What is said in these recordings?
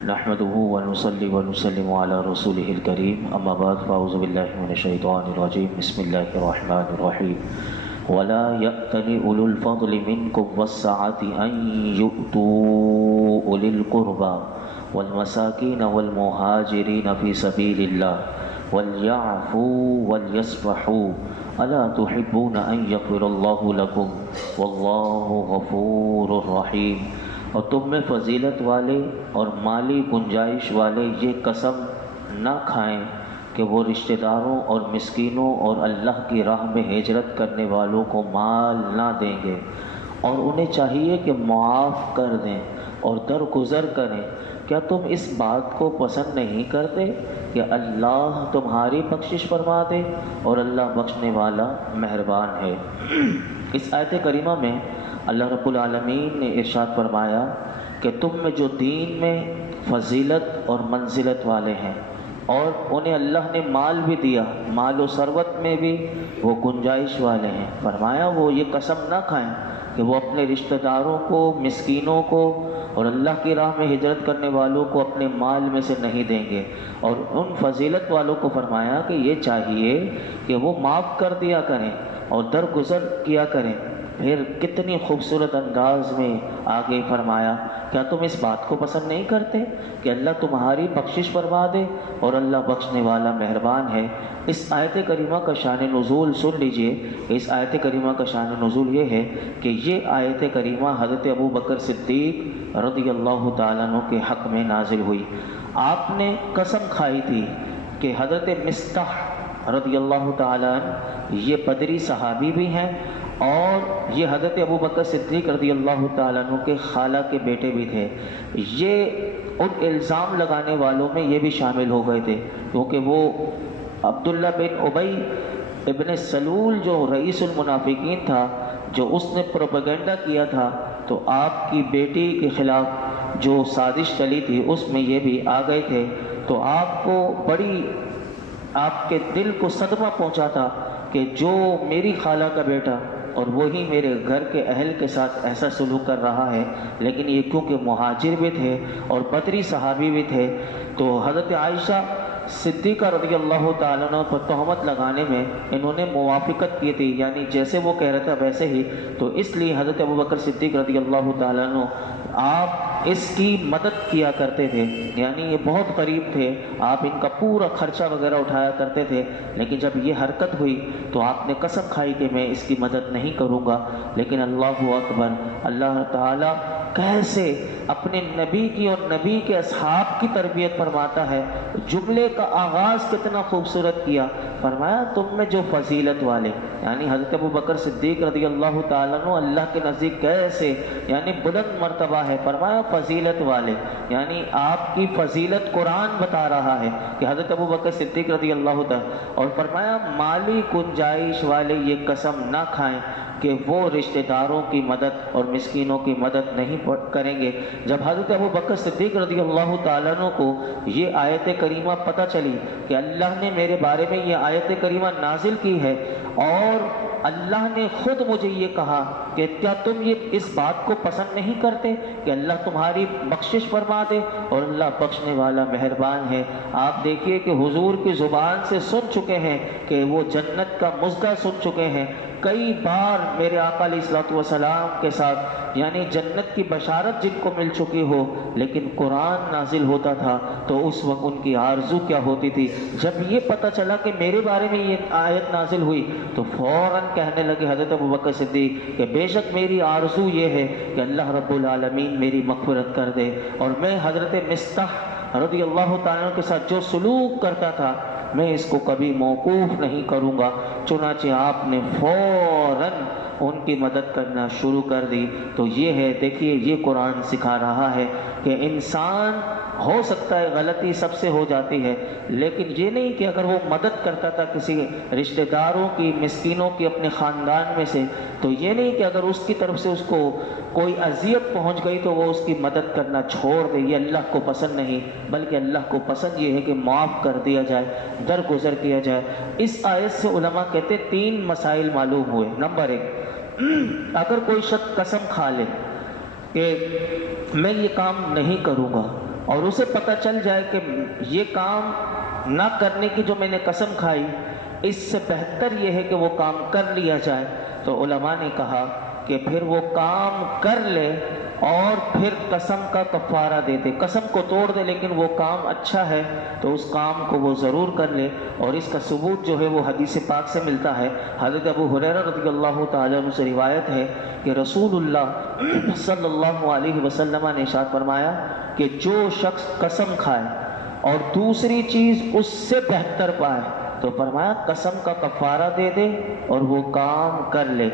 نحمده ونصلي ونسلم على رسوله الكريم اما بعد فاعوذ بالله من الشيطان الرجيم بسم الله الرحمن الرحيم ولا يأتل أولو الفضل منكم والسعة أن يؤتوا أولي القربى والمساكين والمهاجرين في سبيل الله وليعفوا وليصفحوا ألا تحبون أن يغفر الله لكم والله غفور رحيم۔ اور تم میں فضیلت والے اور مالی گنجائش والے یہ قسم نہ کھائیں کہ وہ رشتہ داروں اور مسکینوں اور اللہ کی راہ میں ہجرت کرنے والوں کو مال نہ دیں گے، اور انہیں چاہیے کہ معاف کر دیں اور درگزر کریں۔ کیا تم اس بات کو پسند نہیں کرتے کہ اللہ تمہاری بخشش فرما دے اور اللہ بخشنے والا مہربان ہے۔ اس آیت کریمہ میں اللہ رب العالمین نے ارشاد فرمایا کہ تم میں جو دین میں فضیلت اور منزلت والے ہیں اور انہیں اللہ نے مال بھی دیا، مال و ثروت میں بھی وہ گنجائش والے ہیں، فرمایا وہ یہ قسم نہ کھائیں کہ وہ اپنے رشتہ داروں کو، مسکینوں کو اور اللہ کی راہ میں ہجرت کرنے والوں کو اپنے مال میں سے نہیں دیں گے، اور ان فضیلت والوں کو فرمایا کہ یہ چاہیے کہ وہ معاف کر دیا کریں اور درگزر کیا کریں۔ پھر کتنی خوبصورت انداز میں آگے فرمایا، کیا تم اس بات کو پسند نہیں کرتے کہ اللہ تمہاری بخشش فرما دے اور اللہ بخشنے والا مہربان ہے۔ اس آیت کریمہ کا شان نزول سن لیجئے۔ اس آیت کریمہ کا شان نزول یہ ہے کہ یہ آیت کریمہ حضرت ابو بکر صدیق رضی اللہ تعالیٰ عنہ کے حق میں نازل ہوئی۔ آپ نے قسم کھائی تھی کہ حضرت مصطح رضی اللہ تعالیٰ عنہ یہ بدری صحابی بھی ہیں اور یہ حضرت ابو بکر صدیق رضی اللہ تعالیٰ عنہ کے خالہ کے بیٹے بھی تھے۔ یہ ان الزام لگانے والوں میں یہ بھی شامل ہو گئے تھے، کیونکہ وہ عبداللہ بن ابی ابن سلول جو رئیس المنافقین تھا، جو اس نے پروپیگنڈا کیا تھا، تو آپ کی بیٹی کے خلاف جو سازش چلی تھی اس میں یہ بھی آ گئے تھے۔ تو آپ کو آپ کے دل کو صدمہ پہنچا تھا کہ جو میری خالہ کا بیٹا اور وہی میرے گھر کے اہل کے ساتھ ایسا سلوک کر رہا ہے، لیکن یہ کیونکہ مہاجر بھی تھے اور بدری صحابی بھی تھے، تو حضرت عائشہ صدیقہ رضی اللہ تعالیٰ عنہ پر تہمت لگانے میں انہوں نے موافقت کی تھی، یعنی جیسے وہ کہہ رہا تھا ویسے ہی۔ تو اس لیے حضرت ابو بکر صدیق رضی اللہ تعالیٰ عنہ آپ اس کی مدد کیا کرتے تھے، یعنی یہ بہت قریب تھے، آپ ان کا پورا خرچہ وغیرہ اٹھایا کرتے تھے۔ لیکن جب یہ حرکت ہوئی تو آپ نے قسم کھائی کہ میں اس کی مدد نہیں کروں گا۔ لیکن اللہ اکبر، اللہ تعالیٰ کیسے اپنے نبی کی اور نبی کے اصحاب کی تربیت فرماتا ہے۔ جملے کا آغاز کتنا خوبصورت کیا، فرمایا تم میں جو فضیلت والے، یعنی حضرت ابو بکر صدیق رضی اللہ تعالیٰ عنہ اللہ کے نزدیک کیسے یعنی بلند مرتبہ ہے، فرمایا فضیلت والے، یعنی آپ کی فضیلت قرآن بتا رہا ہے کہ حضرت ابو بکر صدیق رضی اللہ تعالیٰ، اور فرمایا مالی گنجائش والے یہ قسم نہ کھائیں کہ وہ رشتہ داروں کی مدد اور مسکینوں کی مدد نہیں کریں گے۔ جب حضرت ابو بکر صدیق رضی اللہ تعالیٰ عنہ کو یہ آیت کریمہ پتہ چلی کہ اللہ نے میرے بارے میں یہ آیت کریمہ نازل کی ہے اور اللہ نے خود مجھے یہ کہا کہ کیا تم یہ اس بات کو پسند نہیں کرتے کہ اللہ تمہاری بخشش فرما دے اور اللہ بخشنے والا مہربان ہے۔ آپ دیکھیے کہ حضور کی زبان سے سن چکے ہیں کہ وہ جنت کا مژدہ سن چکے ہیں، کئی بار میرے آقا علیہ الصلوۃ والسلام کے ساتھ یعنی جنت کی بشارت جن کو مل چکی ہو، لیکن قرآن نازل ہوتا تھا تو اس وقت ان کی آرزو کیا ہوتی تھی۔ جب یہ پتہ چلا کہ میرے بارے میں یہ آیت نازل ہوئی تو فوراً کہنے لگے حضرت ابو بکر صدیق کہ بے شک میری آرزو یہ ہے کہ اللہ رب العالمین میری مغفرت کر دے، اور میں حضرت مصطح رضی اللہ تعالیٰ کے ساتھ جو سلوک کرتا تھا میں اس کو کبھی موقوف نہیں کروں گا۔ چنانچہ آپ نے فوراً ان کی مدد کرنا شروع کر دی۔ تو یہ ہے، دیکھیے یہ قرآن سکھا رہا ہے کہ انسان ہو سکتا ہے غلطی سب سے ہو جاتی ہے، لیکن یہ نہیں کہ اگر وہ مدد کرتا تھا کسی رشتہ داروں کی، مسکینوں کی اپنے خاندان میں سے، تو یہ نہیں کہ اگر اس کی طرف سے اس کو کوئی اذیت پہنچ گئی تو وہ اس کی مدد کرنا چھوڑ دے، یہ اللہ کو پسند نہیں، بلکہ اللہ کو پسند یہ ہے کہ معاف کر دیا جائے، درگزر کیا جائے۔ اس آیت سے علماء کہتے ہیں 3 مسائل معلوم ہوئے۔ نمبر 1، اگر کوئی شخص قسم کھا لے کہ میں یہ کام نہیں کروں گا اور اسے پتہ چل جائے کہ یہ کام نہ کرنے کی جو میں نے قسم کھائی اس سے بہتر یہ ہے کہ وہ کام کر لیا جائے، تو علماء نے کہا کہ پھر وہ کام کر لے اور پھر قسم کا کفارہ دے دے، قسم کو توڑ دے، لیکن وہ کام اچھا ہے تو اس کام کو وہ ضرور کر لے۔ اور اس کا ثبوت جو ہے وہ حدیث پاک سے ملتا ہے۔ حضرت ابو ہریرہ رضی اللہ تعالیٰ عنہ سے روایت ہے کہ رسول اللہ صلی اللہ علیہ وسلم نے ارشاد فرمایا کہ جو شخص قسم کھائے اور دوسری چیز اس سے بہتر پائے تو فرمایا قسم کا کفارہ دے دے اور وہ کام کر لے۔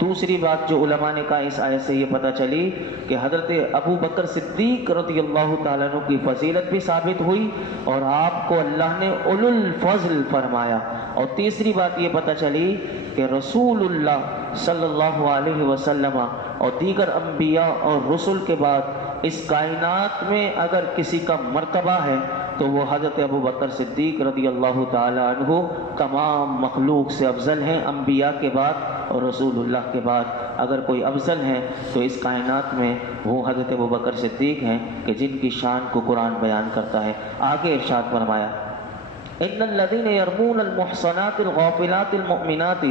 دوسری بات جو علماء نے کہا اس آیت سے یہ پتہ چلی کہ حضرت ابو بکر صدیق رضی اللہ تعالیٰ عنہ کی فضیلت بھی ثابت ہوئی اور آپ کو اللہ نے اولو الفضل فرمایا۔ اور تیسری بات یہ پتہ چلی کہ رسول اللہ صلی اللہ علیہ وسلم اور دیگر انبیاء اور رسل کے بعد اس کائنات میں اگر کسی کا مرتبہ ہے تو وہ حضرت ابو بکر صدیق رضی اللہ تعالیٰ عنہ تمام مخلوق سے افضل ہیں، انبیاء کے بعد اور رسول اللہ کے بعد اگر کوئی افضل ہے تو اس کائنات میں وہ حضرت ابو بکر صدیق ہیں کہ جن کی شان کو قرآن بیان کرتا ہے۔ آگے ارشاد فرمایا ان الذين يرمون المحصنات الغافلات المؤمنات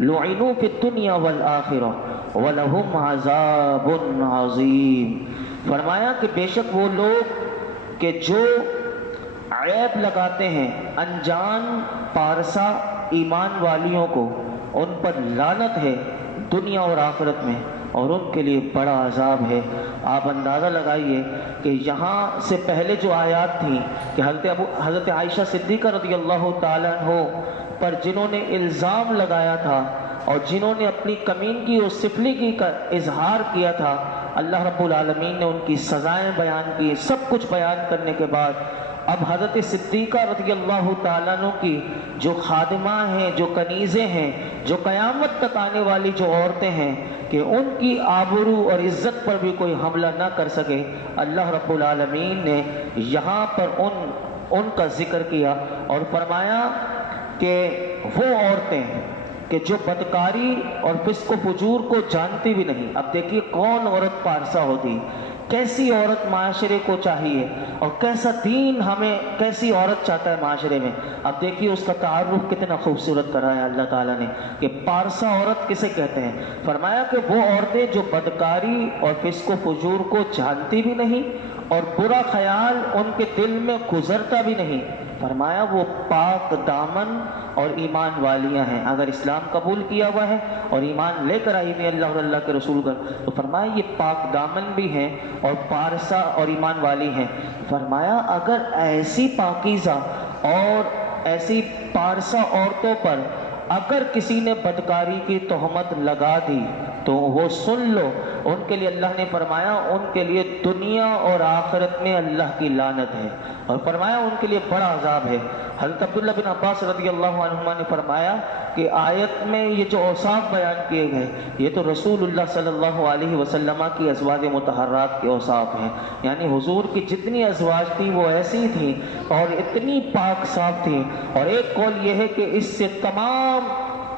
لعنوا في الدنيا والآخرة ولهم عذاب عظیم۔ فرمایا کہ بے شک وہ لوگ کہ جو عیب لگاتے ہیں انجان پارسا ایمان والیوں کو، ان پر لعنت ہے دنیا اور آخرت میں اور ان کے لیے بڑا عذاب ہے۔ آپ اندازہ لگائیے کہ یہاں سے پہلے جو آیات تھیں کہ حضرت عائشہ صدیقہ رضی اللہ تعالیٰ عنہ پر جنہوں نے الزام لگایا تھا اور جنہوں نے اپنی کمینگی اور سفلگی کا اظہار کیا تھا، اللہ رب العالمین نے ان کی سزائیں بیان کی۔ سب کچھ بیان کرنے کے بعد اب حضرت صدیقہ رضی اللہ تعالیٰ عنہ کی جو خادمہ ہیں، جو کنیزیں ہیں، جو قیامت تک آنے والی جو عورتیں ہیں کہ ان کی آبرو اور عزت پر بھی کوئی حملہ نہ کر سکے، اللہ رب العالمین نے یہاں پر ان کا ذکر کیا اور فرمایا کہ وہ عورتیں کہ جو بدکاری اور فسق و فجور کو جانتی بھی نہیں۔ اب دیکھیے کون عورت پارسا ہوتی، کیسی عورت معاشرے کو چاہیے اور کیسا دین ہمیں، کیسی عورت چاہتا ہے معاشرے میں۔ اب دیکھیے اس کا تعارف کتنا خوبصورت کرا ہے اللہ تعالیٰ نے کہ پارسا عورت کسے کہتے ہیں۔ فرمایا کہ وہ عورتیں جو بدکاری اور فسق و فجور کو جانتی بھی نہیں اور برا خیال ان کے دل میں گزرتا بھی نہیں، فرمایا وہ پاک دامن اور ایمان والیاں ہیں۔ اگر اسلام قبول کیا ہوا ہے اور ایمان لے کر آئی ہوئی اللہ اور اللہ کے رسول کا، تو فرمایا یہ پاک دامن بھی ہیں اور پارسا اور ایمان والی ہیں۔ فرمایا اگر ایسی پاکیزہ اور ایسی پارسا عورتوں پر اگر کسی نے بدکاری کی تہمت لگا دی تو وہ سن لو، ان کے لیے اللہ نے فرمایا ان کے لیے دنیا اور آخرت میں اللہ کی لعنت ہے اور فرمایا ان کے لیے بڑا عذاب ہے۔ حضرت عبداللہ بن عباس رضی اللہ عنہما نے فرمایا کہ آیت میں یہ جو اوصاف بیان کیے گئے یہ تو رسول اللہ صلی اللہ علیہ وسلم کی ازواج مطہرات کے اوصاف ہیں، یعنی حضور کی جتنی ازواج تھیں وہ ایسی تھیں اور اتنی پاک صاف تھیں۔ اور ایک قول یہ ہے کہ اس سے تمام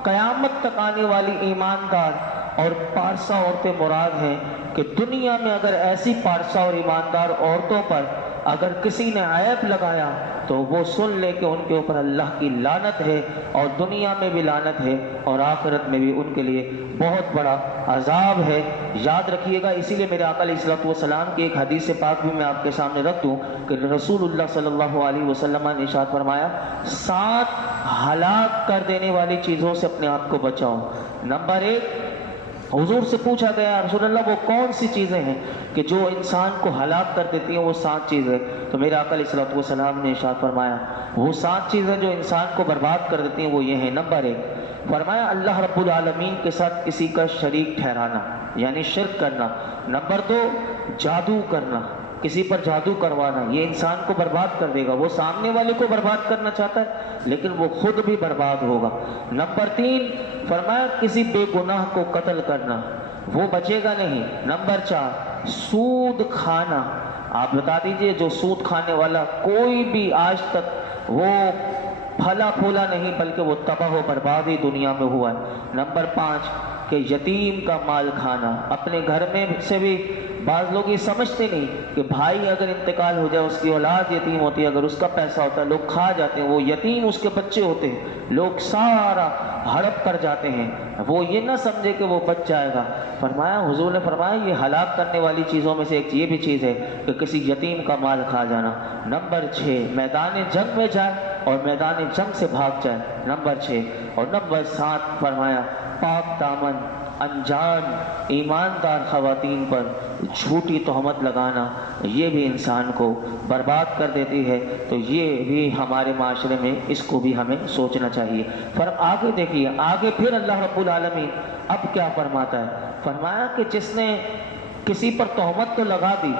قیامت تک آنے والی ایماندار اور پارسا عورتیں مراد ہیں کہ دنیا میں اگر ایسی پارسا اور ایماندار عورتوں پر اگر کسی نے عیب لگایا تو وہ سن لے کہ ان کے اوپر اللہ کی لعنت ہے اور دنیا میں بھی لعنت ہے اور آخرت میں بھی ان کے لیے بہت بڑا عذاب ہے۔ یاد رکھیے گا، اسی لیے میرے آقا علیہ الصلوۃ والسلام کی ایک حدیث پاک بھی میں آپ کے سامنے رکھ دوں کہ رسول اللہ صلی اللہ علیہ وسلم نے ارشاد فرمایا 7 ہلاک کر دینے والی چیزوں سے اپنے آپ کو بچاؤ۔ نمبر 1، حضور سے پوچھا گیا رسول اللہ وہ کون سی چیزیں ہیں کہ جو انسان کو ہلاک کر دیتی ہیں؟ وہ 7 چیزیں۔ تو میرے آقا علیہ الصلوۃ والسلام نے ارشاد فرمایا وہ 7 چیزیں جو انسان کو برباد کر دیتی ہیں وہ یہ ہیں۔ نمبر 1 فرمایا اللہ رب العالمین کے ساتھ کسی کا شریک ٹھہرانا یعنی شرک کرنا۔ نمبر 2 جادو کرنا، کسی پر جادو کروانا، یہ انسان کو برباد کر دے گا۔ وہ سامنے والے کو برباد کرنا چاہتا ہے لیکن وہ خود بھی برباد ہوگا۔ نمبر 3 فرمایا کسی بے گناہ کو قتل کرنا، وہ بچے گا نہیں۔ نمبر 4 سود کھانا، آپ بتا دیجئے جو سود کھانے والا کوئی بھی آج تک وہ پھلا پھولا نہیں بلکہ وہ تباہ و برباد ہی دنیا میں ہوا ہے۔ نمبر 5 کہ یتیم کا مال کھانا، اپنے گھر میں سے بھی بعض لوگ یہ سمجھتے نہیں کہ بھائی اگر انتقال ہو جائے، اس کی اولاد یتیم ہوتی ہے، اگر اس کا پیسہ ہوتا ہے لوگ کھا جاتے ہیں، وہ یتیم اس کے بچے ہوتے ہیں، لوگ سارا ہڑپ کر جاتے ہیں، وہ یہ نہ سمجھے کہ وہ بچ جائے گا۔ فرمایا، حضور نے فرمایا یہ ہلاک کرنے والی چیزوں میں سے ایک یہ بھی چیز ہے کہ کسی یتیم کا مال کھا جانا۔ نمبر 6، میدان جنگ میں جائے اور میدان جنگ سے بھاگ جائے، نمبر 6۔ اور نمبر 7 فرمایا، پاک دامن انجان ایماندار خواتین پر جھوٹی تہمت لگانا، یہ بھی انسان کو برباد کر دیتی ہے۔ تو یہ بھی ہمارے معاشرے میں اس کو بھی ہمیں سوچنا چاہیے۔ آگے دیکھیے، آگے پھر اللہ رب العالمین اب کیا فرماتا ہے؟ فرمایا کہ جس نے کسی پر تہمت تو لگا دی،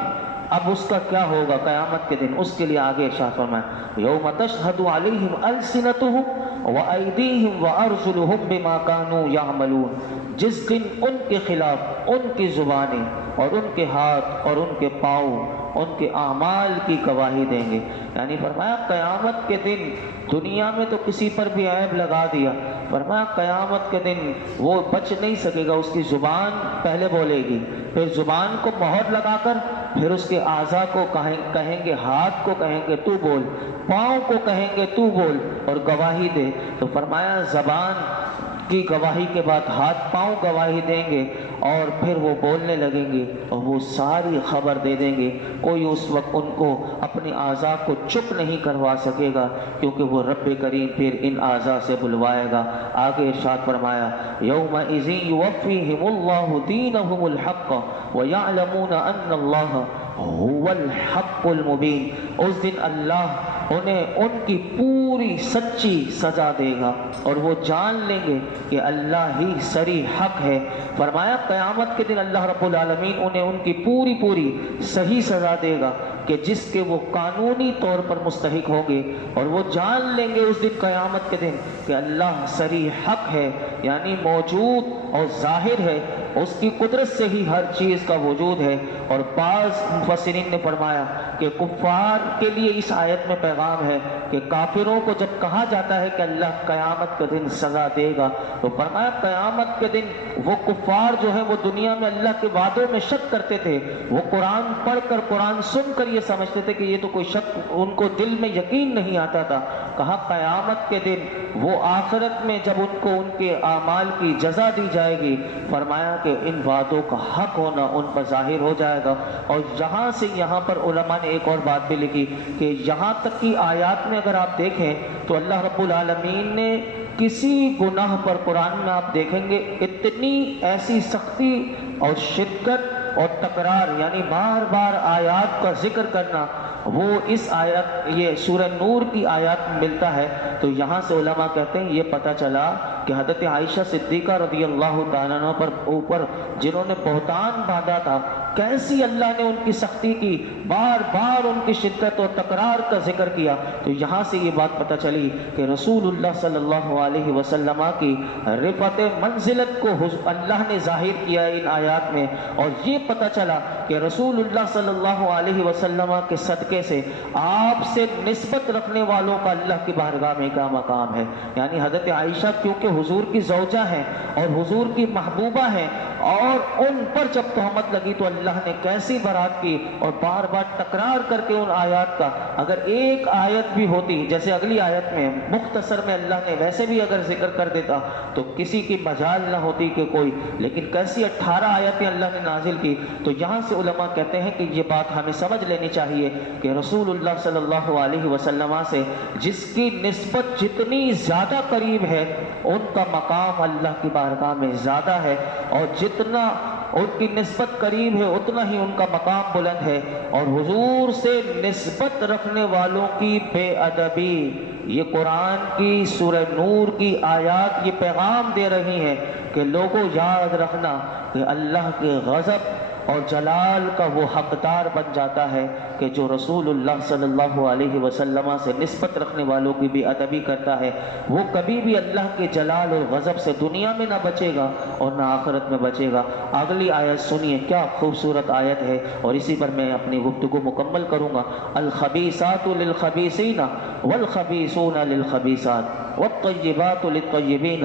اب اس کا کیا ہوگا قیامت کے دن؟ اس کے لیے آگے ارشاد فرمایا، یوم تشہد علیہم السنتہم وایدیہم وارجلہم بما کانوا یعملون، جس دن ان کے خلاف ان کی زبانیں اور ان کے ہاتھ اور ان کے پاؤں ان کے اعمال کی گواہی دیں گے۔ یعنی فرمایا قیامت کے دن دنیا میں تو کسی پر بھی عیب لگا دیا، فرمایا قیامت کے دن وہ بچ نہیں سکے گا، اس کی زبان پہلے بولے گی، پھر زبان کو مہر لگا کر پھر اس کے اعضاء کو کہیں گے، ہاتھ کو کہیں گے تو بول، پاؤں کو کہیں گے تو بول اور گواہی دے۔ تو فرمایا زبان کی گواہی کے بعد ہاتھ پاؤں گواہی دیں گے اور پھر وہ بولنے لگیں گے اور وہ ساری خبر دے دیں گے۔ کوئی اس وقت ان کو اپنی اعضاء کو چپ نہیں کروا سکے گا، کیونکہ وہ رب کریم پھر ان اعضاء سے بلوائے گا۔ آگے ارشاد فرمایا، یومئذ یوفیہم اللہ دینہم الحق ویعلمون ان اللہ هو الحق المبین، اس دن اللہ انہیں ان کی پوری سچی سزا دے گا اور وہ جان لیں گے کہ اللہ ہی سری حق ہے۔ فرمایا قیامت کے دن اللہ رب العالمین انہیں ان کی پوری صحیح سزا دے گا کہ جس کے وہ قانونی طور پر مستحق ہوں گے، اور وہ جان لیں گے اس دن قیامت کے دن کہ اللہ سری حق ہے، یعنی موجود اور ظاہر ہے، اس کی قدرت سے ہی ہر چیز کا وجود ہے۔ اور بعض مفسرین نے فرمایا کہ کفار کے لیے اس آیت میں پیغام ہے کہ کافروں کو جب کہا جاتا ہے کہ اللہ قیامت کے دن سزا دے گا، تو فرمایا قیامت کے دن وہ کفار جو ہیں وہ دنیا میں اللہ کے وعدوں میں شک کرتے تھے، وہ قرآن پڑھ کر قرآن سن کر یہ سمجھتے تھے کہ یہ تو کوئی شک، ان کو دل میں یقین نہیں آتا تھا۔ کہا قیامت کے دن وہ آخرت میں جب ان کو ان کے اعمال کی جزا دی جائے گی، فرمایا کہ ان وعدوں کا حق ہونا ان پر ظاہر ہو جائے گا۔ اور یہاں سے یہاں پر علماء نے ایک اور بات بھی لکھی کہ یہاں تک کی آیات میں اگر آپ دیکھیں تو اللہ رب العالمین نے کسی گناہ پر قرآن میں آپ دیکھیں گے اتنی ایسی سختی اور شدت اور تکرار، یعنی بار بار آیات کا ذکر کرنا، وہ اس آیت یہ سورہ نور کی آیات میں ملتا ہے۔ تو یہاں سے علماء کہتے ہیں یہ پتہ چلا کہ حضرت عائشہ صدیقہ رضی اللہ تعالیٰ عنہ پر اوپر جنہوں نے بہتان باندھا تھا، کیسی اللہ نے ان کی سختی کی، بار بار ان کی شدت اور تکرار کا ذکر کیا۔ تو یہاں سے یہ بات پتہ چلی کہ رسول اللہ صلی اللہ علیہ وسلم کی رفعت منزلت کو اللہ نے ظاہر کیا ان آیات میں، اور یہ پتہ چلا کہ رسول اللہ صلی اللہ علیہ وسلم کے صدقے سے آپ سے نسبت رکھنے والوں کا اللہ کی بارگاہ میں کیا مقام ہے۔ یعنی حضرت عائشہ کیونکہ حضور کی زوجہ ہیں اور حضور کی محبوبہ ہیں، اور ان پر جب تہمت لگی تو اللہ نے کیسی برات کی اور بار بار تکرار کر کے ان آیات کا، اگر ایک آیت بھی ہوتی جیسے اگلی آیت میں مختصر میں اللہ نے ویسے بھی اگر ذکر کر دیتا تو کسی کی مجال نہ ہوتی کہ کوئی، لیکن کیسی 18 آیتیں اللہ نے نازل کی۔ تو یہاں سے علماء کہتے ہیں کہ یہ بات ہمیں سمجھ لینی چاہیے کہ رسول اللہ صلی اللہ علیہ وسلم سے جس کی نسبت جتنی زیادہ قریب ہے ان کا مقام اللہ کی بارگاہ میں زیادہ ہے، اور جتنا ان کی نسبت قریب ہے اتنا ہی ان کا مقام بلند ہے۔ اور حضور سے نسبت رکھنے والوں کی بے ادبی، یہ قرآن کی سورہ نور کی آیات یہ پیغام دے رہی ہیں کہ لوگوں یاد رکھنا کہ اللہ کے غضب اور جلال کا وہ حقدار بن جاتا ہے کہ جو رسول اللہ صلی اللہ علیہ وسلم سے نسبت رکھنے والوں کی بھی ادبی کرتا ہے، وہ کبھی بھی اللہ کے جلال اور غضب سے دنیا میں نہ بچے گا اور نہ آخرت میں بچے گا۔ اگلی آیت سنیے، کیا خوبصورت آیت ہے، اور اسی پر میں اپنی گفتگو مکمل کروں گا۔ الخبیثات للخبیثین والخبیثون للخبیثات والطیبات للطیبین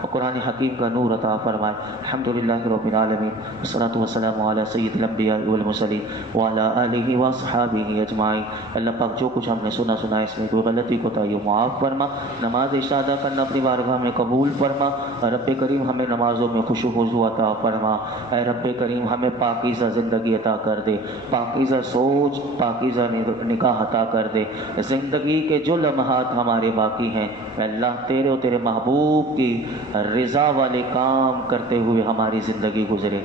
اور قرآن حکیم کا نور عطا فرمائے. الحمدللہ رب العالمین والصلاۃ والسلام علی سید الانبیاء والمرسلین وعلی آلہ واصحابہ اجمعین. اللہ پاک جو کچھ ہم نے سنا اس میں کوئی غلطی کوتاہی معاف فرما. نماز عشاء ادا کرنا اپنی بارگاہ میں قبول فرما. رب کریم ہمیں نمازوں میں خشوع و خضوع عطا فرما. اے رب کریم ہمیں پاکیزہ زندگی عطا کر دے, پاکیزہ سوچ, پاکیزہ نکاح عطا کر دے. زندگی کے جو لمحات ہمارے باقی ہیں اے اللہ تیرے اور تیرے محبوب کی رضا والے کام کرتے ہوئے ہماری زندگی گزرے.